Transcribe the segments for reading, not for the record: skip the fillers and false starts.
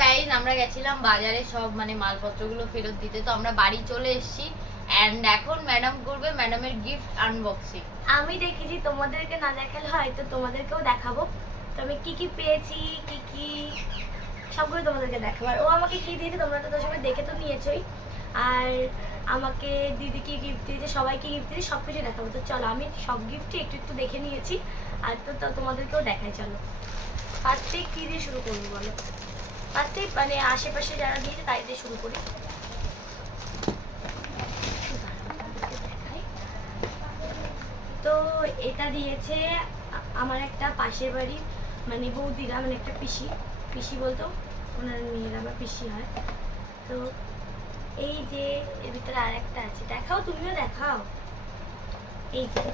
Guys আমরা গেছিলাম বাজারে সব মানে মালপত্রগুলো ফেরত দিতে, তো আমরা বাড়ি চলে এসেছি এন্ড এখন ম্যাডাম করবে ম্যাডামের গিফট আনবক্সিং। আমি দেখেছি, তোমাদেরকে না দেখালে হয়তো তোমাদেরকেও দেখাবো। তো আমি কি কি পেয়েছি, কি কি সবগুলো তোমাদেরকে দেখাবো। আর ও আমাকে কি দিয়েছে তোমরা তো সবাই দেখে তো নিয়েছোই। আর আমাকে দিদি কি গিফট দিয়েছে, সবাই কি গিফট দিয়েছে সব কিছু দেখাবো। তো চলো, আমি সব গিফটই একটু একটু দেখে নিয়েছি আর তো তোমাদেরকেও দেখাই। চলো ফার্স্টে কী দিয়ে শুরু করবো বলো? ফার্স্টে মানে আশেপাশে যারা দিয়েছে তাই দিয়ে শুরু করি। তো এটা দিয়েছে আমার একটা পাশের বাড়ি মানে বৌদিরা, মানে একটা পিসি বলতো, ওনার মেয়েরা আমার পিসি হয়। তো এই যে এর ভিতরে আর একটা আছে, দেখাও, তুমিও দেখাও। এই যে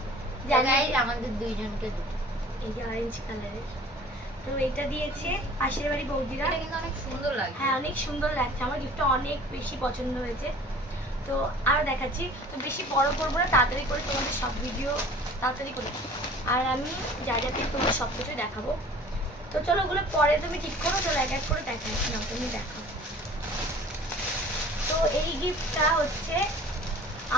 গাইজ আমাদের দুইজনকে দুটো, এই যে অরেঞ্জ কালারের। তো এটা দিয়েছে পাশের বাড়ি বৌদিরা। এটা কিন্তু অনেক সুন্দর লাগে। হ্যাঁ, অনেক সুন্দর লাগছে, আমার গিফটটা অনেক বেশি পছন্দ হয়েছে। তো আরও দেখাচ্ছি, তো বেশি বড় করবো না, তাড়াতাড়ি করে তোমাদের সব ভিডিও তাড়াতাড়ি করে। আর আমি যা যা দিয়ে তোমাদের সব কিছু দেখাবো। তো চলো ওগুলো পরে তুমি ঠিক করো, চলো এক এক করে দেখাচ্ছি না, তুমি দেখাও। তো এই গিফটটা হচ্ছে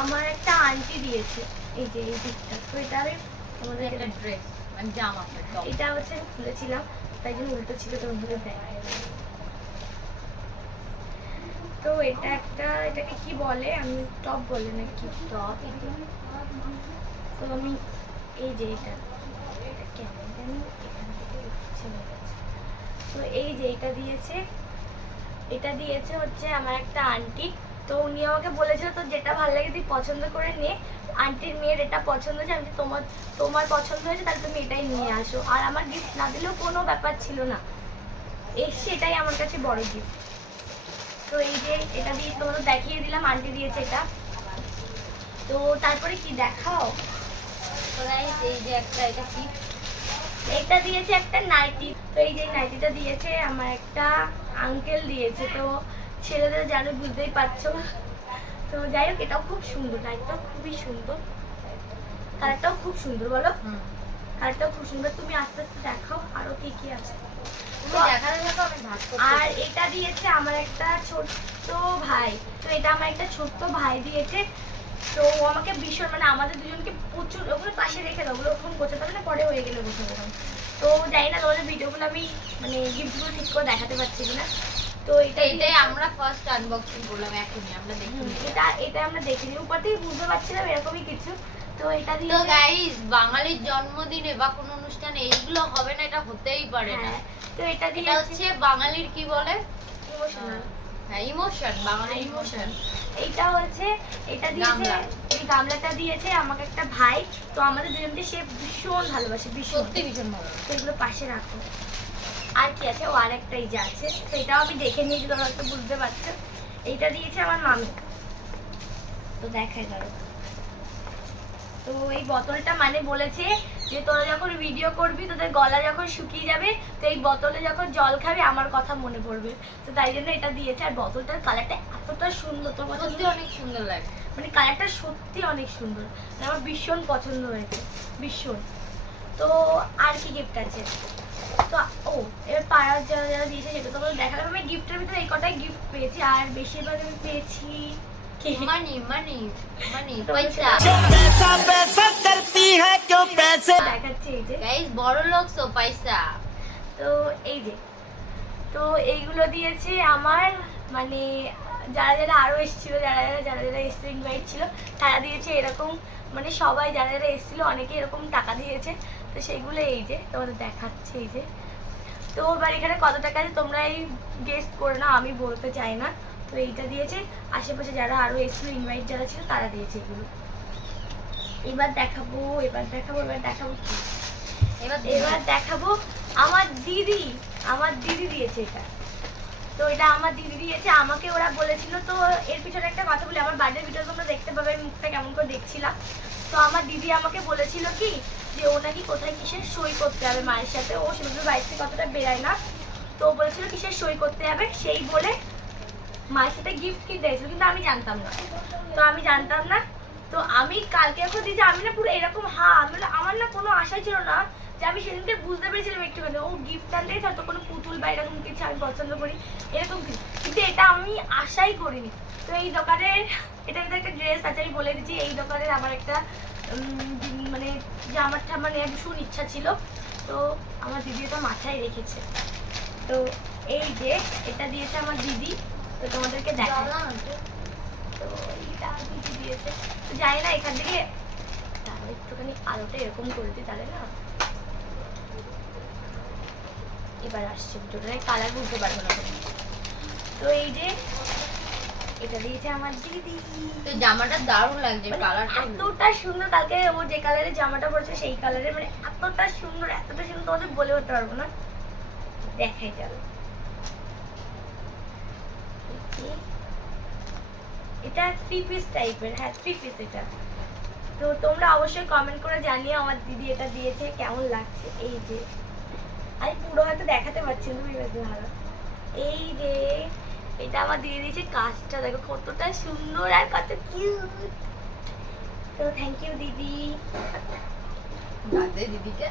আমার একটা আন্টি দিয়েছে, এই যে এই গিফটটা। তো এটা আমি তোমাদের একটা ড্রেস মানে জামা, এটা হচ্ছে আমি খুলেছিলাম, তাই জন্য উল্টো ছিল, তোমাদের দেখাই। তো এটা একটা, এটাকে কি বলে, আমি টপ বলে নাকি টপ। তো আমি এই যে এটা তো এই যে এটা দিয়েছে হচ্ছে আমার একটা আন্টি। তো উনি আমাকে বলেছিল তো যেটা ভালো লাগে তুই পছন্দ করে নে, আন্টির মেয়ের এটা পছন্দ হয়েছে, আমি তোমার পছন্দ হয়েছে তাহলে তুমি এটাই নিয়ে আসো। আর আমার গিফট না দিলেও কোনো ব্যাপার ছিল না, এসে এটাই আমার কাছে বড় গিফট। তো এই যে এটা দিয়ে তোমাদের দেখিয়ে দিলাম, আন্টি দিয়েছে এটা। তো তারপরে কি দেখাও? তো গাইজ এই যে একটা, এটা কি, এটা দিয়েছে একটা নাইটি। তো এই যে নাইটিটা দিয়েছে আমার একটা আঙ্কেল দিয়েছে। তো ছেলেদের জানো, বুঝতেই পারছো। তো যাই হোক, এটাও খুব সুন্দর, নাইটিটাও খুবই সুন্দর, কালারটাও খুব সুন্দর। বলো, কালারটাও খুব সুন্দর। তুমি আস্তে আস্তে দেখাও আরো কি কি আছে। আর এটা দিয়েছে আমার একটা ছোট্ট ভাই। তো এটা আমার একটা ছোট্ট ভাই দিয়েছে। তো ও আমাকে ভীষণ, মানে আমাদের দুজনকে প্রচুর, ওগুলো পাশে রেখে দাও, ওগুলো ওরকম গোছাতে হবে না, পরে হয়ে গেলে গোছাবো। তো জানি না তোমাদের ভিডিওগুলো আমি মানে গিফটগুলো ঠিক করে দেখাতে পারছি কিনা। তো এটাই আমরা ফার্স্ট আনবক্সিং করলাম, এখনই আমরা দেখিনি। এটা আমরা দেখিনি, উপর থেকে বুঝতে পারছিলাম এরকমই কিছু। তো এটা দিয়ে, তো গাইস বাঙালির জন্মদিনে বা কোনো অনুষ্ঠানে এইগুলো হবে না, এটা হতেই পারে না। তো এটা দিয়ে হচ্ছে বাঙালির কি বলে, ইমোশনাল। হ্যাঁ ইমোশন, বাঙালির ইমোশন। এইটা হচ্ছে, এটা দিয়েছে, এই গামলাটা দিয়েছে আমাকে একটা ভাই। তো আমাদের দুজনকে সে ভীষণ ভালোবাসে, সত্যি ভীষণ ভালো। তো এগুলো পাশে রাখো। আর কি আছে? ও আরেকটা এই যে আছে, তো এটাও আমি দেখে নিয়েছি, তোমরা হয়তো বুঝতে পারছো। এইটা দিয়েছে আমার মামি। তো দেখাই দাও। তো এই বোতলটা মানে বলেছে যে তোরা যখন ভিডিও করবি, তোদের গলা যখন শুকিয়ে যাবে, তো এই বোতলে যখন জল খাবে আমার কথা মনে পড়বে। তো তাই জন্য এটা দিয়েছে। আর বোতলটার কালারটা এতটা সুন্দর, তোর কথা সত্যি অনেক সুন্দর লাগে, মানে কালারটা সত্যি অনেক সুন্দর, আমার ভীষণ পছন্দ হয়েছে, ভীষণ। তো আর কি গিফট আছে? তো ও এবার পাড়ার যারা যারা দিয়েছে সেটা তো দেখালাম। আমি গিফটের ভিতরে এই কটাই গিফট পেয়েছি, আর বেশিরভাগ আমি পেয়েছি মানি মানি মানি, পয়সা। দেখাচ্ছি এই যে গাইস বড় লোক সো পয়সা। তো এই যে, তো এইগুলো দিয়েছে আমার মানে যারা যারা আরও এসেছিলো, যারা যারা এসছে ইনভাইট ছিল, তারা দিয়েছে এরকম, মানে সবাই যারা যারা এসেছিলো অনেকে এরকম টাকা দিয়েছে। তো সেইগুলো এই যে তোমাদের দেখাচ্ছে, এই যে। তো এবার এখানে কত টাকা আছে তোমরা এই গেস করে নাও, আমি বলতে চাই না। তো এইটা দিয়েছে, আশেপাশে যারা আরও এসেছিলো ইনভাইট যারা ছিল তারা দিয়েছে এগুলো। এবার দেখাবো কি, এবার দেখাবো আমার দিদি দিয়েছে এটা। তো এটা আমার দিদি দিয়েছে আমাকে, ওরা বলেছিল। তো এর পিছনে একটা কথা বলি, আমার বার্থডে ভিডিও তোমরা দেখতে পাবে, আমি মুখটা কেমন করে দেখছিলাম। তো আমার দিদি আমাকে বলেছিল কি যে ও নাকি কোথায় কিসের সই করতে হবে মায়ের সাথে, ও সেগুলো বাইরে থেকে কতটা বেরায় না। তো ও বলেছিল কিসের সই করতে হবে, সেই বলে মায়ের সাথে গিফট কিনতে এসেছিল, কিন্তু আমি জানতাম না। তো আমি কালকে এখন দিয়েছি, আমি না পুরো এরকম, আমার না কোনো আশাই ছিল না যে আমি সেদিনকে বুঝতে পেরেছিলাম একটুখানি ও গিফট আনলেই হয়তো কোনো পুতুল বা এরকম কিছু আমি পছন্দ করি, এরকম কিছু, কিন্তু এটা আমি আশাই করিনি। তো এই দোকানের, এটার একটা ড্রেস আছে, আমি বলে দিচ্ছি, এই দোকানের আমার একটা মানে জামাটা মানে ভীষণ ইচ্ছা ছিল, তো আমার দিদি এটা মাথায় রেখেছে। তো এই যে এটা দিয়েছে আমার দিদি, তো তোমাদেরকে দেখা, তো এইটা দিদি দিয়েছে। তো জানি না এখান থেকে তাহলে একটুখানি আলোটা এরকম করে দিই, তাহলে না এবার আসছে দুটোটাই কালার বুঝতে পারবো না তুমি। তো এই যে এটা দিয়েছে আমার দিদি। তো জামাটা দারুণ লাগছে, মানে কালারটা এতটা সুন্দর, কালকে ও যে কালারের জামাটা পরেছে সেই কালারের, মানে এতটা সুন্দর তোমাদের বলে বলতে পারবো না, দেখাই যাবে। এটা 3 পিস টাইপের, হ্যাঁ 3 পিস এটা। তো তোমরা অবশ্যই কমেন্ট করে জানিও আমার দিদি এটা দিয়েছে কেমন লাগছে। এই যে আমি পুরো হয়তো দেখাতে পারছি না, তুমি বেশ ভালো। এই যে এটা আমার দিদি দিয়েছে, কাজটা দেখো কতটা সুন্দর আর কত কিউট। তো থ্যাংক ইউ দিদি। দিদিকে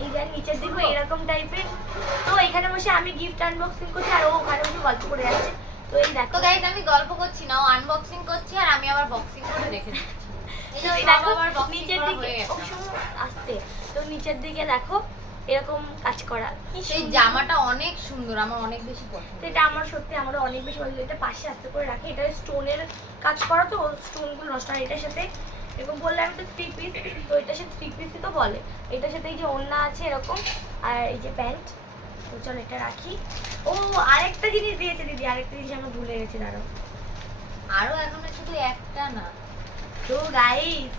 এই যে নিচের দিকে এরকম টাইপের। তো এখানে বসে আমি গিফট আনবক্সিং করছি আর ও ওখানে বসে গল্প করে যাচ্ছে। তো এই দেখো তো গাইস আমি গল্প করছি না, ও আনবক্সিং করছি আর আমি আবার বক্সিং করে রেখে দিচ্ছি। তো এই দেখো নিচের দিকে আসতে, তো নিচের দিকে দেখো এরকম কাজ করা, সেই জামাটা অনেক সুন্দর, আমার অনেক বেশি পছন্দ। তো এটা আমার সত্যি আমারও অনেক বেশি ভালো লাগে। এটা পাশে আস্তে করে রাখি, এটা স্টোনের কাজ করা, তো স্টোনগুলো নষ্ট হয়। এটার সাথে এরকম বললে আমি তো 3 পিস, তো এটার সাথে 3 পিসই তো বলে। এটার সাথে এই যে ওড়না আছে এরকম, আর এই যে প্যান্ট। তো চলো এটা রাখি। ও আরেকটা জিনিস দিয়েছে দিদি, আরেকটা জিনিস আমি ভুলে গেছি, দাঁড়াও। আরো এখন শুধু একটা না, তো গাইস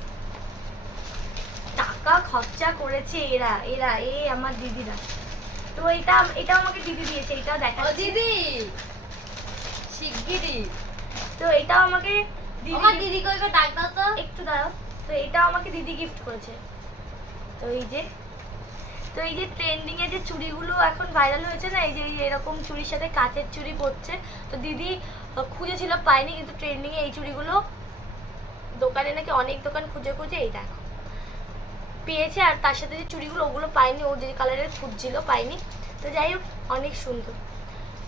টাকা খরচা করেছে এরা এরা এই আমার দিদিরা। তো এটা আমাকে দিদি দিয়েছে, এটা দেখা ও দিদি শিগগিরই। তো এটাও আমাকে আমার দিদি কইবে ডাক দাও তো একটু দাঁড়াও। তো এটাও আমাকে দিদি গিফট করেছে। তো এই যে ট্রেন্ডিং এ যে চুড়িগুলো এখন ভাইরাল হয়েছে না, এই যে এরকম চুড়ির সাথে কাচের চুড়ি পরছে, তো দিদি খুঁজেছিল পাইনি, কিন্তু ট্রেন্ডিং এ এই চুড়িগুলো দোকানে নাকি অনেক দোকান খুঁজে খুঁজে এই দেখো পেয়েছে, আর তার সাথে যে চুড়িগুলো ওগুলো পাইনি, ও যে কালারের খুঁজছিল পাইনি। তো যাই হোক অনেক সুন্দর।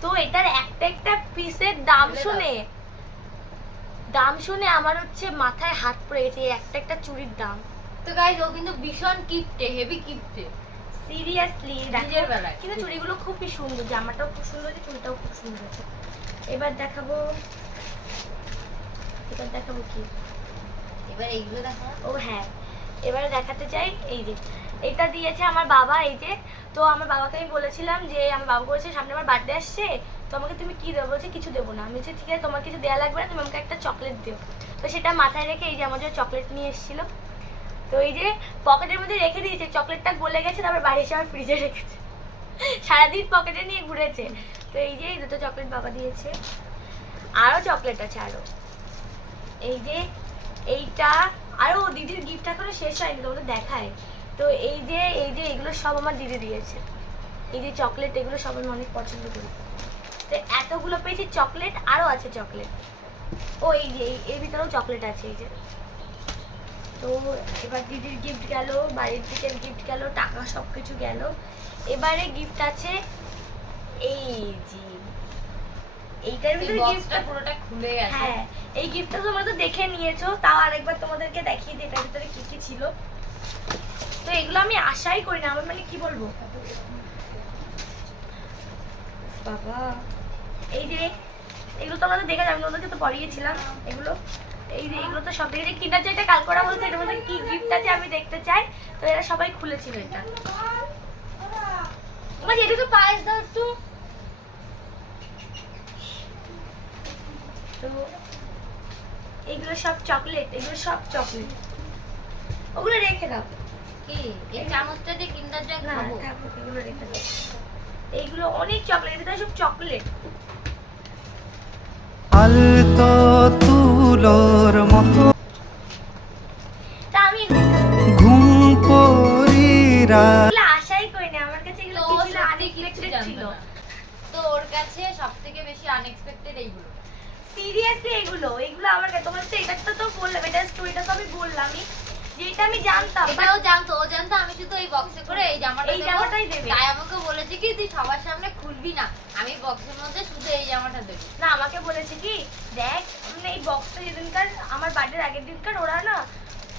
তো এটার একটা একটা পিসের দাম শুনে আমার হচ্ছে মাথায় হাত পড়ে গেছে, এই একটা একটা চুড়ির দাম। তো গাইস ও কিন্তু ভীষণ কিপটে, হেভি কিপটে সিরিয়াসলি নিজের বেলায়। কিন্তু চুড়িগুলো খুবই সুন্দর, জামাটাও খুব সুন্দর আছে, চুড়িটাও খুব সুন্দর আছে। এবার দেখাবো কি, এবার এইগুলো দেখো। ও হ্যাঁ এবারে দেখাতে চাই, এই যে এটা দিয়েছে আমার বাবা। এই যে তো আমার বাবাকে আমি বলেছিলাম যে আমার বাবা বলেছে সামনে আমার বার্থডে আসছে, তো আমাকে তুমি কি দেবো? বলছে কিছু দেবো না। আমি বলছি ঠিক আছে তোমার কিছু দেওয়া লাগবে না, তুমি আমাকে একটা চকলেট দিও। তো সেটা মাথায় রেখে এই যে আমার জন্য চকলেট নিয়ে এসেছিল। তো এই যে পকেটের মধ্যে রেখে দিয়েছে, চকলেটটা গলে গেছে, তারপর বাড়ি এসে আমার ফ্রিজে রেখেছে, সারাদিন পকেটে নিয়ে ঘুরেছে। তো এই যে এই দুটো চকলেট বাবা দিয়েছে, আরও চকলেট আছে আরও। এই যে এইটা, আরও দিদির গিফট এখনো শেষ হয়নি, তোমাদের দেখায়। তো এই যে এগুলো সব আমার দিদি দিয়েছে, এই যে চকলেট, এগুলো সব আমি অনেক পছন্দ করি। তো এতগুলো পেয়েছি চকলেট, আরও আছে চকলেট। ও এই যে এর ভিতরেও চকলেট আছে, এই যে। তো এবার দিদির গিফট গেল, বাড়ির থেকে গিফট গেল, টাকা সব কিছু গেল। এবারে গিফট আছে এই যে এইটার ভিতরে গিফটটা পুরোটা খুলে গেছে। হ্যাঁ এই গিফটটা তোমরা তো দেখে নিয়েছো, তাও আরেকবার তোমাদেরকে দেখিয়ে দিই এটার ভিতরে কি কি ছিল। তো এগুলো আমি আশাই করি না, আমার মানে কি বলবো বাবা, এই যে এগুলো তোমরা তো দেখে যাবে, ওদেরকে তো পড়িয়েছিলাম এগুলো। এই যে এগুলো তো সব দেখে কিনা চাই, এটা কাল করা বলছে এটার মধ্যে কি গিফট আছে আমি দেখতে চাই। তো এরা সবাই খুলেছিল এটা। মানে এটা তো পায়েস দাও একটু। তো এগুলো সব চকলেট, ওগুলো রেখে দাও। কি এই চামচটা দিয়ে কিন্ডার জয় না খাবো? থাকুক, এগুলো রেখে দাও। এইগুলো অনেক চকলেট, এটা সব চকলেট। আলতো তুলোর মতো তা আমি ঘুম পড়িরা এগুলো আশাই করিনি, আমার কাছে এগুলো তো কি ছিল, সত্যি কিছু আনএক্সপেক্টেড জানতো ছিল। না। তো ওর কাছে সবথেকে বেশি আনএক্সপেক্টেড এইগুলো। সিরিয়াসলি এগুলো আমার কাছে, তোমার তো এটা তো বললাম, এটা স্টোরিটা তো আমি বললামই। যেটা আমি জানতাম এটাও জানতো, ও জানতো আমি শুধু এই বক্সে করে এই এই জামাটাই দেবে। তাই আমাকে বলেছে কি তুই সবার সামনে খুলবি না, আমি বক্সের মধ্যে শুধু এই জামাটা দেবো। না আমাকে বলেছে কি দেখ মানে এই বক্সটা যেদিনকার আমার বার্থডের আগের দিনকার ওরা না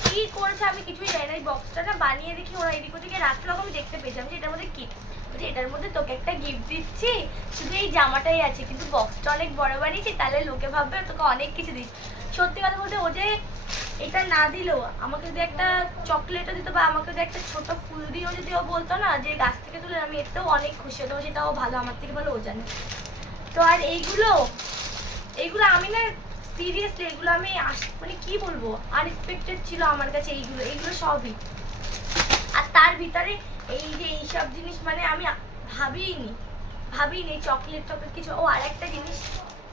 কি করেছে আমি কিছুই জানি না, এই বক্সটা না বানিয়ে দেখি ওরা এদিক ওদিকে রাখলো, আমি দেখতে পেয়েছিলাম যে এটার মধ্যে কি, বলছে এটার মধ্যে তোকে একটা গিফট দিচ্ছি, শুধু এই জামাটাই আছে, কিন্তু বক্সটা অনেক বড় বানিয়েছি, তাহলে লোকে ভাববে তোকে অনেক কিছু দিচ্ছি। সত্যি কথা বলতে ও যে এটা না দিলেও আমাকে যদি একটা চকলেটও দিত বা আমাকে যদি একটা ছোট ফুল দিয়েও যদি ও বলতো না যে গাছ থেকে তুলে, আমি এতেও অনেক খুশি হতাম, সেটাও ভালো, আমার থেকে ভালো ও জানে। তো আর এইগুলো আমি না সিরিয়াসলি এগুলো আমি মানে কি বলবো আনএক্সপেক্টেড ছিল আমার কাছে, এইগুলো সবই। আর তার ভিতরে এই যে এইসব জিনিস মানে আমি ভাবিনি চকলেট কিছু। ও আর একটা জিনিস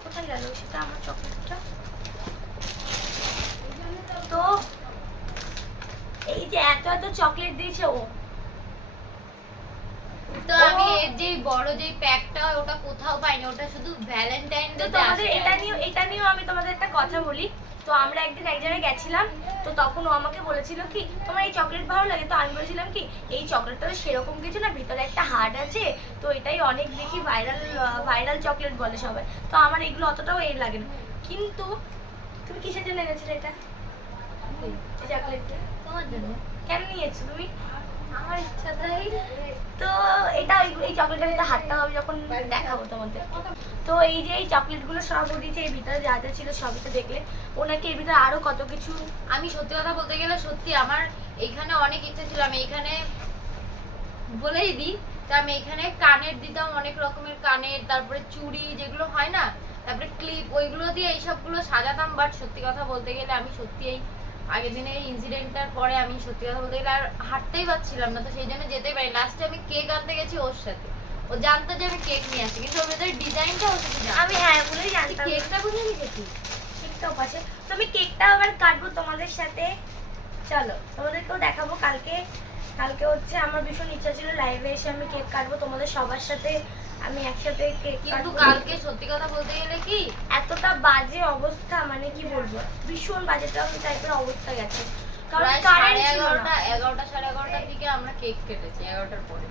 কোথায় গেল সেটা আমার চকলেটটা, তো এই যে এত এত চকলেট দিয়েছে ও। তো আমি এর যে বড় যে প্যাকটা ওটা কোথাও পাইনি, ওটা শুধু ভ্যালেন্টাইন তো ডে তোমাদের এটা নিয়েও আমি তোমাদের একটা কথা বলি। তো আমরা একদিন এক জায়গায় গেছিলাম, তো তখন ও আমাকে বলেছিল কি তোমার এই চকলেট ভালো লাগে, তো আমি বলেছিলাম কি এই চকলেটটা তো সেরকম কিছু না, ভিতরে একটা হার্ট আছে, তো এটাই অনেক দেখি ভাইরাল চকলেট বলে সবাই, তো আমার এগুলো অতটাও এই লাগে না। কিন্তু তুমি কিসের জন্য এনেছিলে এটা, এই চকলেটটা তোমার জন্য। কেন নিয়েছো তুমি? আমার ইচ্ছা তাই। তো এটা এই চকলেটের ভিতরে হাতটা আমি যখন দেখাবো তোমাদের। তো এই যে এই চকলেটগুলো সব ও দিয়েছে, এর ভিতরে যা যা ছিল সবই তো দেখলে, ওনাকে এর ভিতরে আরো কত কিছু। আমি সত্যি কথা বলতে গেলে সত্যি আমার এইখানে অনেক ইচ্ছে ছিল, আমি এইখানে বলেই দিই, তো আমি এখানে কানের দিতাম, অনেক রকমের কানের, তারপরে চুড়ি যেগুলো হয় না, তারপরে ক্লিপ, ওইগুলো দিয়ে এইসবগুলো সাজাতাম। বাট সত্যি কথা বলতে গেলে আমি সত্যি এই আগের দিনের ইনসিডেন্টটার পরে আমি সত্যি কথা বলতে গেলে আর হাঁটতেই পারছিলাম না, তো সেই জন্য যেতেই পারি। লাস্টে আমি কেক আনতে গেছি ওর সাথে, ও জানতো যে আমি কেক নিয়ে আসি, কিন্তু ওর ভেতরে ডিজাইনটা ও শুধু জানতো। আমি হ্যাঁ বলেই জানতাম কেকটা বুঝে রেখেছি, কেকটাও পাশে। তো আমি কেকটা আবার কাটবো তোমাদের সাথে, চলো তোমাদেরকেও দেখাবো। কালকে হচ্ছে আমার ভীষণ ইচ্ছা ছিল লাইভে এসে আমি কেক কাটবো তোমাদের সবার সাথে, আমি একসাথে কেক কিন্তু কাটবো। কালকে সত্যি কথা বলতে গেলে কি এতটা বাজে অবস্থা, মানে কি বলবো ভীষণ বাজে টাইপের অবস্থা গেছে, কারণ প্রায় কারেন্ট ছিল না। 11টা সাড়ে 11টার দিকে আমরা কেক কেটেছি, 11টার পরে।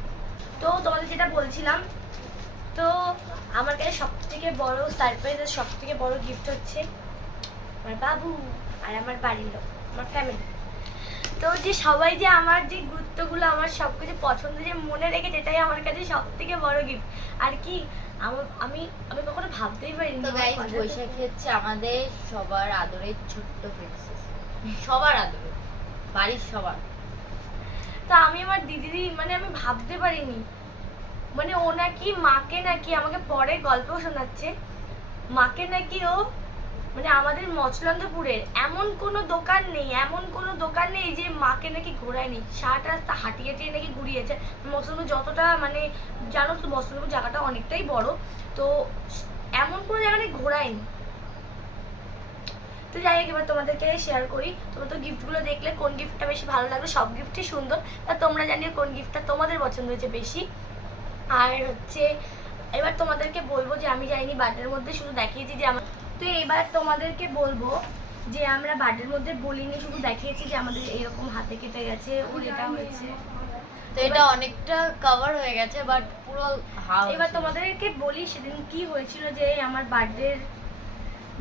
তো তোমাদের যেটা বলছিলাম, তো আমার কাছে সব থেকে বড় সারপ্রাইজ আর সব থেকে বড় গিফট হচ্ছে আমার বাবু আর আমার বাড়ির লোক, আমার ফ্যামিলি। তো যে সবাই যে আমার যে গুরুত্বগুলো আমার সব কিছু পছন্দ যে মনে রেখেছে, এটাই আমার কাছে সব থেকে বড় গিফট। আর কি আমি কখনো ভাবতেই পারিনি। তো গাইস, বৈশাখী হচ্ছে আমাদের সবার আদরের ছোট্ট প্রিন্সেস, সবার আদরের, বাড়ির সবার। তা আমি আমার দিদি মানে আমি ভাবতে পারিনি, মানে ও নাকি মাকে নাকি আমাকে পরে গল্প শোনাচ্ছে, মাকে নাকি ও মানে আমাদের মচলন্দপুরের এমন কোনো দোকান নেই যে মাকে নাকি ঘোরায়নি, সারাটা রাস্তা হাঁটিয়ে নাকি ঘুরিয়েছে। মচলন্দপুর যতটা মানে জানো তো মচলন্দপুর জায়গাটা অনেকটাই বড়, তো এমন কোনো জায়গা নেই ঘোরায়নি। তো যাই হোক এবার তোমাদেরকে শেয়ার করি, তোমরা তো গিফটগুলো দেখলে কোন গিফটটা বেশি ভালো লাগলো, সব গিফটই সুন্দর, তা তোমরা জানিও কোন গিফটটা তোমাদের পছন্দ হয়েছে বেশি। আর হচ্ছে এবার তোমাদেরকে বলবো যে আমি যাইনি বার্থডের মধ্যে, শুধু দেখিয়েছি যে আমার, তো এবার তোমাদেরকে বলবো যে আমরা বার্থডের মধ্যে বলিনি, শুধু দেখিয়েছি যে আমাদের এরকম হাতে কেটে গেছে, ওর এটা হয়েছে। তো এটা অনেকটা কভার হয়ে গেছে, বাট পুরো এবার তোমাদেরকে বলি সেদিন কি হয়েছিল, যে আমার বার্থডের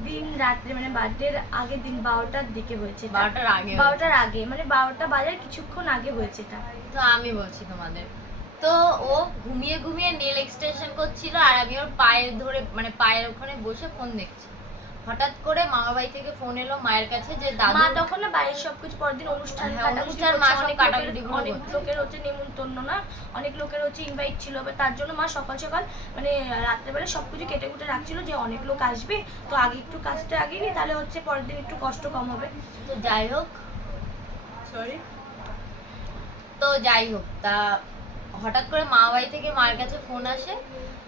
দিন রাত্রে মানে বার্থডের আগের দিন 12টার দিকে হয়েছে, 12টার আগে মানে 12টা বাজার কিছুক্ষণ আগে হয়েছে এটা। তো আমি বলছি তোমাদের, তো ও ঘুমিয়ে ঘুমিয়ে নেল এক্সটেনশন করছিল, আর আমি ওর পায়ের ধরে মানে পায়ের ওখানে বসে ফোন দেখছি। হঠাৎ করে মামা বাড়ি থেকে ফোন এলো মায়ের কাছে যে দাদু, মা তখন না বাইরের সবকিছু পরের দিন অনুষ্ঠান অনেক লোকের হচ্ছে নেমন্তন্ন না, অনেক লোকের হচ্ছে ইনভাইট ছিল, তার জন্য মা সকাল সকাল মানে রাত্রেবেলা সবকিছু কেটে কুটে রাখছিল যে অনেক লোক আসবে, তো আগে একটু কাজটা আগে নি, তাহলে হচ্ছে পরের দিন একটু কষ্ট কম হবে। তো যাই হোক তা হঠাৎ করে মা বাড়ি থেকে মার কাছে ফোন আসে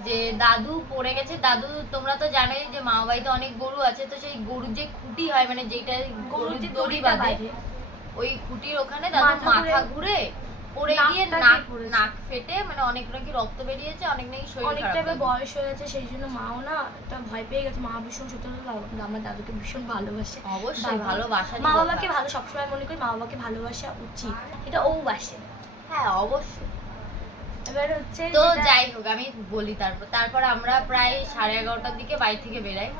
যে দাদু পড়ে গেছে। দাদু তোমরা তো জানোই যে মা বাড়িতে অনেক গরু আছে, তো সেই গরুর যে খুঁটি হয় মানে যেটা গরুর দড়ি বাঁধে, ওই খুঁটির ওখানে দাদু মাথা ঘুরে পড়ে গিয়ে নাকটা নাক দিয়ে পড়েছে। নাক ফেটে মানে অনেক নাকি রক্ত বেরিয়েছে, অনেক নাকি শরীর অনেকটা খারাপ এবার হয়ে গেছে। বয়স হয়ে গেছে, সেই জন্য মাও না একটা ভয় পেয়ে গেছে। মা ভীষণ সত্যি কথা আমার দাদুকে ভীষণ ভালোবাসে। অবশ্যই বাবা- ভালোবাসারই মা কথা। বাবাকে ভালো, সবসময় মনে করি মা বাবাকে ভালোবাসা উচিত, এটা ও বাসে। হ্যাঁ অবশ্যই। এবার হচ্ছে তো যেটা- যাই হোক আমি বলি, তারপর আমরা প্রায় 11:30টার দিকে বাড়ি থেকে বেরাই।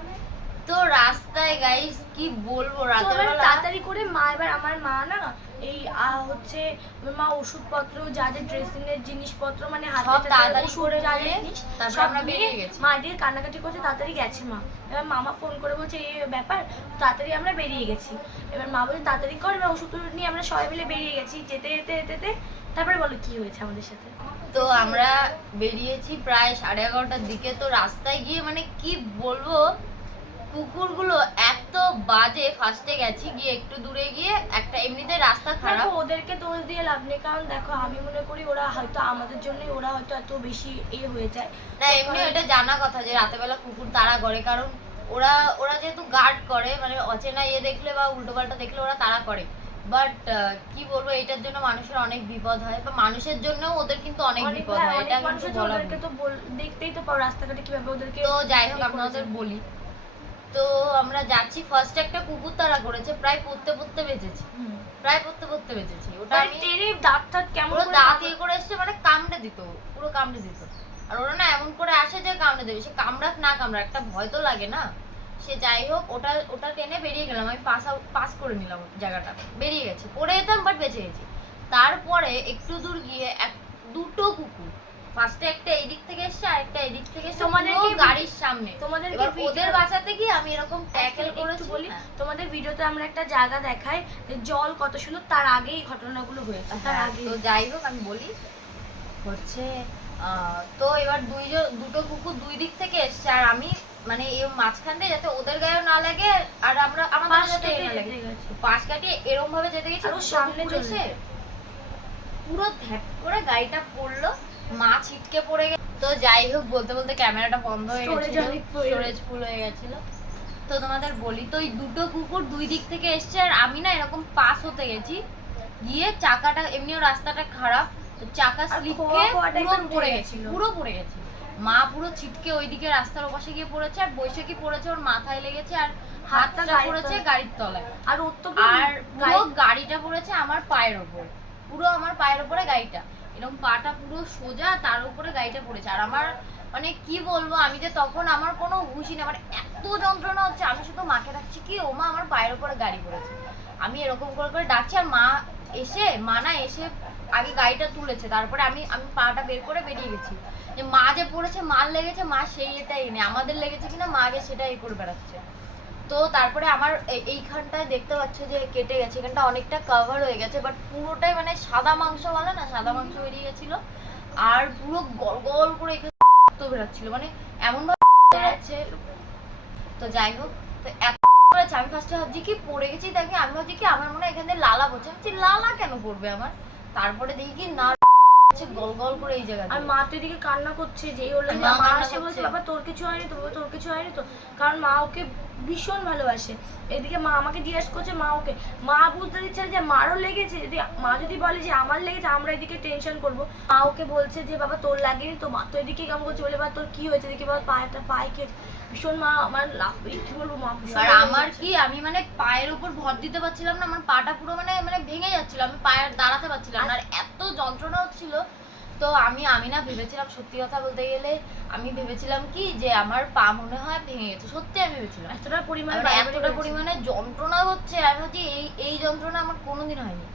তো রাস্তায় গাইস কি বলবো, তো রাতের এবার বেলা তাড়াতাড়ি করে মা, এবার আমার মা না এই হচ্ছে আমার মা ওষুধপত্র যা যা ড্রেসিং এর জিনিসপত্র মানে সব হাতে তাড়াতাড়ি ওষুধ করে যা নিয়ে জিনিস তারপর সব আমরা নিয়ে বেরিয়ে গেছি। মা দিয়ে কান্নাকাটি করছে, তাড়াতাড়ি গেছে মা। এবার মামা ফোন করে বলছে এই ব্যাপার, তাড়াতাড়ি আমরা বেরিয়ে গেছি। এবার মা বলছে তাড়াতাড়ি কর, এবার ওষুধ নিয়ে আমরা সবাই মিলে বেরিয়ে গেছি। যেতে যেতে যেতে তারপরে বলো কি হয়েছে আমাদের সাথে। তো আমরা বেরিয়েছি প্রায় 11:30টার দিকে। তো রাস্তায় গিয়ে মানে কি বলবো, কুকুরগুলো এত বাজে। ফার্স্টে গেছি, গিয়ে একটু দূরে গিয়ে একটা এমনিতে রাস্তা খারাপ। দেখো ওদেরকে দোষ দিয়ে লাভ নেই, কারণ দেখো আমি মনে করি ওরা হয়তো আমাদের জন্যই ওরা হয়তো এত বেশি হয়ে যায়। না এমনি এটা জানা কথা যে রাতে বেলা কুকুর তাড়া করে, কারণ ওরা যেহেতু গার্ড করে, মানে অচেনা দেখলে বা উল্টোপাল্টা দেখলে ওরা তাড়া করে। বাট কি বলবো, এটার জন্য মানুষের অনেক বিপদ হয়, বা মানুষের জন্য ওদের কিন্তু অনেক অনেক বিপদ হ্যাঁ, হয়, অনেক এটা মানুষ কিন্তু আছে, বলা ওদেরকে ভুল। তো দেখতেই তো পাও রাস্তাঘাটে কিভাবে ওদেরকে। তো যাই হোক এ আপনাদের করেছে। বলি, তো আমরা যাচ্ছি, ফার্স্ট একটা কুকুর তাড়া করেছে, প্রায় পড়তে বেঁচেছি, হুম। প্রায় পড়তে বেঁচেছি। ওটা মানে আমি তেরে দাঁত টাত কেমন পুরো করে দাঁত কামড়ে- করে এসছে, মানে কামড়ে দিত, পুরো কামড়ে দিত। আর ওরা না এমন করে আসে যে কামড়ে দেবে, সে কামড়াক না কামড়াক একটা ভয় তো লাগে না। সে যাই হোক ওটা টেনে বেরিয়ে গেলাম, আমি পাস করে নিলাম জায়গাটা, বেরিয়ে গেছি, পড়ে যেতাম বাট বেঁচে গেছি। তারপরে একটু দূর গিয়ে দুটো কুকুর, ফার্স্টে একটা এই দিক থেকে এসছে আর একটা এই দিক থেকে এসছে, তোমাদেরকে পুরো গাড়ির সামনে। তোমাদেরকে এবার video- ওদের বাঁচাতে গিয়ে আমি এরকম ট্যাকেল একটু করেছি। বলি, হ্যাঁ। তোমাদের ভিডিওতে আমরা একটা জায়গা দেখাই যে জল কত সুন্দর, তার আগেই ঘটনাগুলো হয়েছে, তার হ্যাঁ, আগে। তো যাই হোক আমি বলি হচ্ছে তো এবার দুটো কুকুর দুই দিক থেকে এসছে, আর আমি মানে এই মাঝখান দিয়ে যাতে ওদের গায়েও না লাগে আর আমাদের পাশ যাতে কেটে না লাগে, যেতে গেছে। পাশ কাটিয়ে এরকম ভাবে যেতে গেছি, আর ও দুটো সামনে কুকুর চলে এসে পুরো ধ্যাপ করে গাড়িটা পড়লো, মা ছিটকে পড়ে গেছে। তো যাই হোক বলতে বলতে ক্যামেরাটা বন্ধ হয়ে Storage গেছিল, অনেক পড়ে স্টোরেজ ফুল হয়ে গেছিল। তো তোমাদের বলি, তো এই দুটো কুকুর দুই দিক থেকে এসছে, আর আমি না এরকম পাস হতে গেছি, গিয়ে চাকাটা এমনিও রাস্তাটা খারাপ, তো চাকা আর স্লিপ খোয়া খেয়ে খোয়া পুরো type-এর উঠে পড়ে গেছিল। গেছি, পুরো পড়ে গেছি। মা পুরো ছিটকে ওইদিকে রাস্তার ওপাশে গিয়ে পড়েছে, আর বৈশাখী পড়েছে, ওর মাথায় লেগেছে, আর হাতটা গাড়ির পড়েছে তলায়। গাড়ির তলায়। আর ওর তো পুরো আর পুরো গায়ে- গাড়িটা পড়েছে আমার পায়ের ওপর, পুরো আমার পায়ের ওপরে গাড়িটা, এরকম পাটা পুরো সোজা, তার উপরে গাড়িটা পড়েছে। আর আমার মানে কি বলবো, আমি যে তখন আমার কোনো হুঁশই নেই, মানে এত যন্ত্রণা হচ্ছে, আমি শুধু মাকে ডাকছি কি ও মা আমার পায়ের উপরে গাড়ি পড়েছে, আমি এরকম করে ডাকছি। আর মা এসে আগে গাড়িটা তুলেছে, তারপরে আমি পাটা বের করে বেরিয়ে গেছি, যে মা যে পড়েছে মার লেগেছে, মা সেই এটাই নেই, আমাদের লেগেছে কিনা মা আগে সেটা করে বেড়াচ্ছে। তো তারপরে আমার এইখানটায় দেখতে পাচ্ছ যে কেটে গেছে, এখানটা অনেকটা কভার হয়ে গেছে, বাট পুরোটাই মানে সাদা মাংস বলে না, সাদা মাংস বেরিয়ে গেছিল, আর পুরো গল গল করে এখানে রক্ত বেরোচ্ছিল, মানে এমন ভাবে বেরোচ্ছে। তো যাই হোক, তো এত করেছে, আমি ফার্স্টে ভাবছি কি পড়ে গেছি, দেখি আমি ভাবছি কি আমার মনে হয় এখান থেকে লালা পড়ছে, আমি বলছি লালা কেন পড়বে আমার, তারপরে দেখি কি না গল গল করে এই জায়গা আর মা তো এদিকে কান্না করছে, যেই হলো আর মা মা কান্না আসে বলছে করছে। বাবা তোর কিছু হয়নি তো, বাবা তোর কিছু হয়নি তো, কারণ মা ওকে ভীষণ ভালোবাসে। এদিকে মা আমাকে জিজ্ঞেস করছে, মা বুঝতে দিচ্ছে না যে মারও লেগেছে, যদি মা যদি বলে যে আমার লেগেছে আমরা এদিকে টেনশন করবো, মা ওকে বলছে যে বাবা তোর লাগেনি তো, মা তো এদিকে কেমন করছে বলে বাবা তোর কি হয়েছে, দেখি বাবা পায়ে ভীষণ মা আমার লাভ, কি বলবো মা ভীষণ আর রাগ আমার হয়েছে। কি আমি মানে পায়ের উপর ভর দিতে পারছিলাম না, আমার পাটা পুরো মানে ভেঙে যাচ্ছিল, আমি পায়ে দাঁড়াতে পারছিলাম না, আর এত যন্ত্রণা হচ্ছিল। তো আমি না ভেবেছিলাম, সত্যি কথা বলতে গেলে আমি ভেবেছিলাম কি যে আমার পা মনে হয় ভেঙে গেছে, সত্যি আমি ভেবেছিলাম, এতটা পরিমাণে আমার বাড়াবাড়ি এতটা হয়েছে। পরিমাণে যন্ত্রণা হচ্ছে, আমি ভাবছি এই যন্ত্রণা আমার কোনোদিন হয়নি।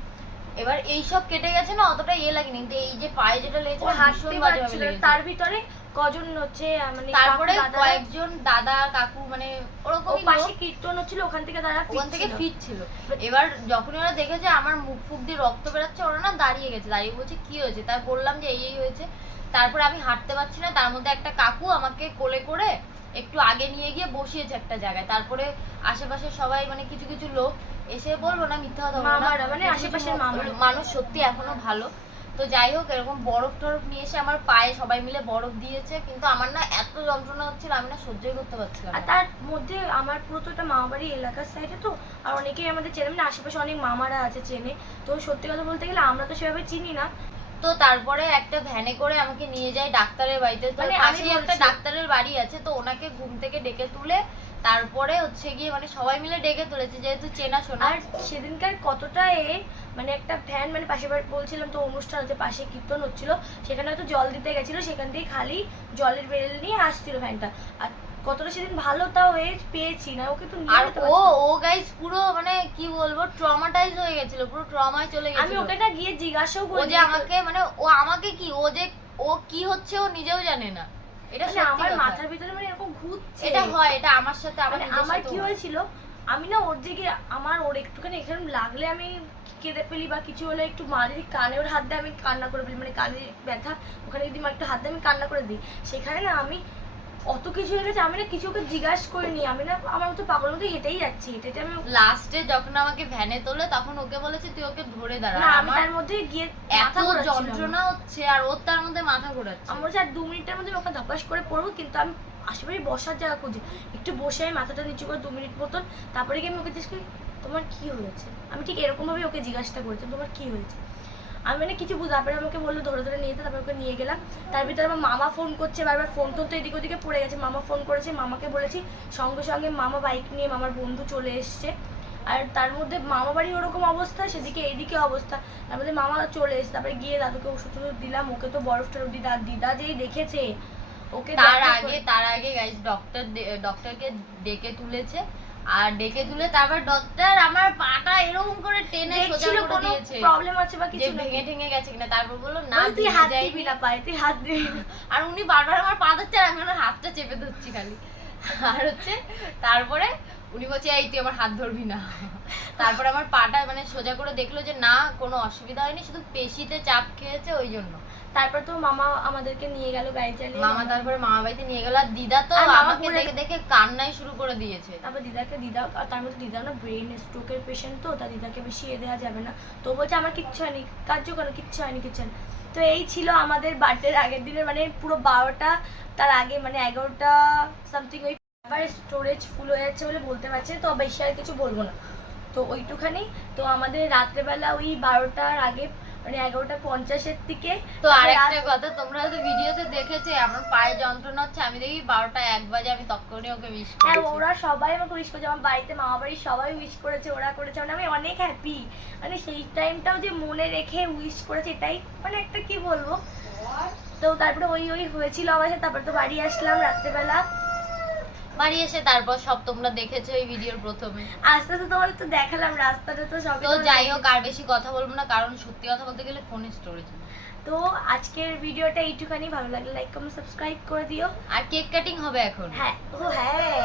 এবার এইসব কেটে গেছে না, অতটা লাগেনি, কিন্তু এই যে পায়ে যেটা লেগেছে ও না, হাঁটতে ভীষণ বাজেভাবে পারছিল না। লেগেছে। তার ভিতরে কজন হচ্ছে মানে তারপরে কাকু, দাদারা- কয়েকজন দাদা কাকু মানে ও ওরকমই পাশে লোক, কীর্তন হচ্ছিল, ওখান থেকে তারা ওখান থেকে ফিরছিল। ফিট ছিল। এবার যখন ওরা দেখেছে আমার মুখ ফুক দিয়ে রক্ত বেরোচ্ছে, ওরা না দাঁড়িয়ে গেছে, দাঁড়িয়ে বলছে কি হয়েছে, তাই বললাম যে এই হয়েছে। তারপরে আমি হাঁটতে পারছি না, তার মধ্যে একটা কাকু আমাকে কোলে করে একটু আগে নিয়ে গিয়ে বসিয়েছে একটা জায়গায়। তারপরে আশেপাশে সবাই মানে কিছু কিছু লোক এসে, বলবো না মিথ্যা কথা বলবো না, মামারা, মানে কিছু আশেপাশের কিছু মামারা। মানুষ সত্যি এখনো ভালো, তো যাই হোক, এরকম বরফ টরফ নিয়ে এসে আমার পায়ে সবাই মিলে বরফ দিয়েছে, কিন্তু আমার না এত যন্ত্রণা হচ্ছিল, আমি না সহ্যই করতে পারছিলাম আর না। তার মধ্যে আমার পুরো তো একটা মামাবাড়ি এলাকার সাইডে তো, আর অনেকেই আমাদের চেনে, মানে আশেপাশে অনেক মামারা আছে চেনে, তো সত্যি কথা বলতে গেলে আমরা তো সেভাবে চিনি না। তো তারপরে একটা ভ্যানে করে আমাকে নিয়ে যায় ডাক্তারের বাড়িতে। তো মানে আমি পাশেই একটা বলছি- ডাক্তারের বাড়ি আছে, তো ওনাকে ঘুম থেকে ডেকে তুলে তারপরে হচ্ছে গিয়ে মানে সবাই মিলে ডেকে তুলেছে, যেহেতু চেনা শোনা। আর সেদিনকার কতটা মানে একটা ভ্যান, মানে পাশে বলছিলাম তো অনুষ্ঠান আছে, পাশে কীর্তন হচ্ছিল, সেখানে হয়তো জল দিতে গেছিল, সেখান থেকে খালি জলের বেরেল নিয়ে আসছিল ভ্যানটা। আর কতটা সেদিন ভালো তাও পেয়েছি না, ওকে তো নিয়ে আর যেতে ও পারতাম। ও গাইস পুরো মানে কি বলবো, ট্রমাটাইজ হয়ে গেছিল, পুরো ট্রমায় চলে আমি গেছিল। ওকে না গিয়ে জিজ্ঞাসাও ও করি যে আমাকে মানে ও আমাকে কি, ও কি হচ্ছে ও নিজেও জানে না। এটা মানে সত্যি আমার কথা। মাথার ভিতরে মানে এরকম ঘুরছে। এটা হয়, এটা আমার সাথে মানে নিজের আমার সাথেও কি হয়। হয়েছিল, আমি না ওর দিকে ওর একটুখানি এখানে লাগলে আমি কেঁদে ফেলি, বা কিছু হলে একটু মা যদি কানে ওর হাত দিয়ে আমি কান্না করে ফেলি, মানে কানে ব্যথা ওখানে যদি মা একটু হাত দিয়ে আমি কান্না করে দিই, সেখানে না আমি অত কিছু হয়ে গেছে, আমি না কিছু ওকে জিজ্ঞাসা করিনি, আমি না আমার মতো পাগলের মতো হেঁটেই যাচ্ছি, হেঁটে আমি লাস্টে যখন আমাকে ভ্যানে তোলে তখন ওকে বলেছে তুই ওকে ধরে দাঁড়া। না, আমি আমার তার মধ্যে গিয়ে এত মাথা ঘোরাচ্ছিল যন্ত্রণা হচ্ছে আর ওর তার মধ্যে মাথা ঘোরাচ্ছে। আমার হচ্ছে আর 2 মিনিটের মধ্যে আমি ওকে ধপাস করে পড়বো, কিন্তু আমি আশেপাশে বসার জায়গা খুঁজি, একটু বসে আমি মাথাটা নিচু করে 2 মিনিট মতন, তারপরে গিয়ে আমি ওকে জিজ্ঞেস করি তোমার কি হয়েছে। আমি ঠিক এরকমভাবে ওকে জিজ্ঞাসা করেছি তোমার কি হয়েছে। আমি মানে কিছু বুঝতে, তারপরে আমাকে বললো ধরে ধরে নিয়ে যেতে, তারপরে ওকে নিয়ে গেলাম। তার ভিতরে আমার মামা ফোন করছে বারবার, ফোন তো এদিক ওদিকে পড়ে গেছে, মামা ফোন করেছে, মামাকে বলেছি, সঙ্গে সঙ্গে মামা বাইক নিয়ে মামার বন্ধু চলে এসছে। আর তার মধ্যে মামা বাড়ি ওরকম অবস্থা, সেদিকে এদিকে অবস্থা, তার মধ্যে মামা চলে এসছে, তারপরে গিয়ে দাদুকে ওষুধ টষুধ দিলাম, ওকে তো বরফ টরফ দিদা যেই দেখেছে ওকে তার আগে গাইস ডক্টরকে ডেকে তুলেছে, আর ডেকে তুলে তারপর ডক্টর আমার পাটা এরকম করে টেনে সোজা দেখছিল করে কোনো দিয়েছে প্রবলেম আছে বা যে কিছু ভেঙে ঠেঙে গেছে কিনা। তারপর বললো না না, তুই ভেঙে হাত যায়নি। দিবি না পায়ে, তুই হাত দিবি না। আর উনি বারবার আমার পা ধরছে, আর আমি ওনার হাতটা চেপে ধরছি খালি। আর হচ্ছে তারপরে উনি বলছে এই তুই আমার হাত ধরবি না। তারপরে আমার পাটা মানে সোজা করে দেখলো যে না কোনো অসুবিধা হয়নি, শুধু পেশিতে চাপ খেয়েছে ওই জন্য। তারপর তো মামা আমাদেরকে নিয়ে গেল গাড়ি চালিয়ে, মামা তারপরে মামা বাড়িতে নিয়ে গেল, আর দিদা তো আর মামা আমাকে পুরো- দেখে দেখে কান্নাই শুরু করে দিয়েছে। তারপর দিদা, আর তার মধ্যে দিদা না ব্রেন স্ট্রোকের পেশেন্ট, তো তার দিদাকে বেশি দেওয়া যাবে না, তো বলছে আমার কিচ্ছু হয়নি, কার্যকর কিচ্ছু হয়নি। তো এই ছিল আমাদের বার্থডের আগের দিনের, মানে পুরো 12টা, তার আগে মানে 11টা সামথিং, ওই আবার স্টোরেজ ফুল হয়ে যাচ্ছে বলে বলতে পারছি না, তো বেশি আর কিছু বলবো না, তো ওইটুখানি। তো আমাদের রাত্রেবেলা ওই 12টার আগে মানে 11:50 দিকে। তো আরেকটা কথা, তোমরা হয়তো ভিডিওতে দেখেছো আমার পায়ে যন্ত্রণা হচ্ছে, আমি দেখি 12টা 1 বাজে আমি তখনই ওকে উইশ হ্যাঁ, করেছি। ওরা সবাই আমাকে উইশ করেছে, আমার বাড়িতে মামা বাড়ির সবাই উইশ করেছে, ওরা করেছে, মানে আমি অনেক হ্যাপি, মানে সেই টাইমটাও যে মনে রেখে উইশ করেছে, এটাই মানে একটা কি বলবো। তো তারপরে ওই হয়েছিল আমার সাথে, তারপর তো বাড়ি আসলাম রাত্রেবেলা, বাড়ি এসে তারপর সব তোমরা দেখেছো এই ভিডিওর প্রথমে। আস্তে আস্তে তোমাদের তো দেখালাম রাস্তাটা, তো সব তো যাই হোক আর বেশি কথা বলবো না, কারণ সত্যি কথা বলতে গেলে ফোনে স্টোরেজ। তো আজকের ভিডিওটা এইটুখানি, ভালো লাগলে লাইক কমেন্ট সাবস্ক্রাইব করে দিও। আর কেক কাটিং হবে এখন। হ্যাঁ, ও হ্যাঁ,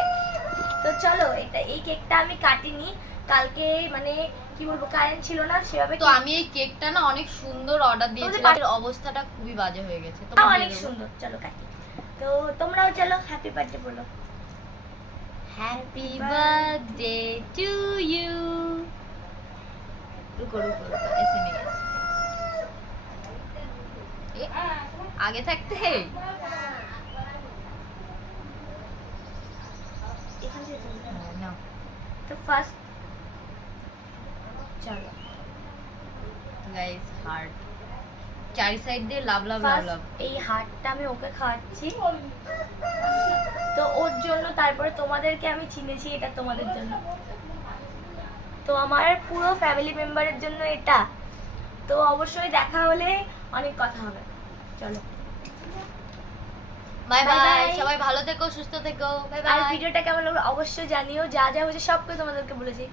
তো চলো, এই কেকটা আমি কাটিনি কালকে, মানে কি বলবো, কারেন্ট ছিল না সেভাবে, তো আমি এই কেকটা না অনেক সুন্দর অর্ডার দিয়েছিলাম, এর অবস্থাটা খুবই বাজে হয়ে গেছে। তো অনেক সুন্দর, চলো কাটি। তো তোমরাও চলো হ্যাপি বার্থডে বলো। Happy birthday to you. রুকো এসে নেই আগে থাকতে। এখান থেকে চলো। না তো ফার্স্ট চলো, গাইস হার্ট চারি সাইড দিয়ে লাভ লাভ লাভ লাভ। এই হার্টটা আমি ওকে খাওয়াচ্ছি, তো ওর জন্য, তারপরে তোমাদেরকে আমি চিনেছি, এটা তোমাদের জন্য, তো আমার পুরো ফ্যামিলি মেম্বারের জন্য এটা, তো অবশ্যই দেখা হলে অনেক কথা হবে, চলো বাই Bye বাই, bye. সবাই ভালো থেকো সুস্থ থেকো, বাই আর বাই। ভিডিওটা কেমন লাগলো অবশ্যই জানিও, যা যা হয়েছে সব কিছু তোমাদেরকে বলেছি।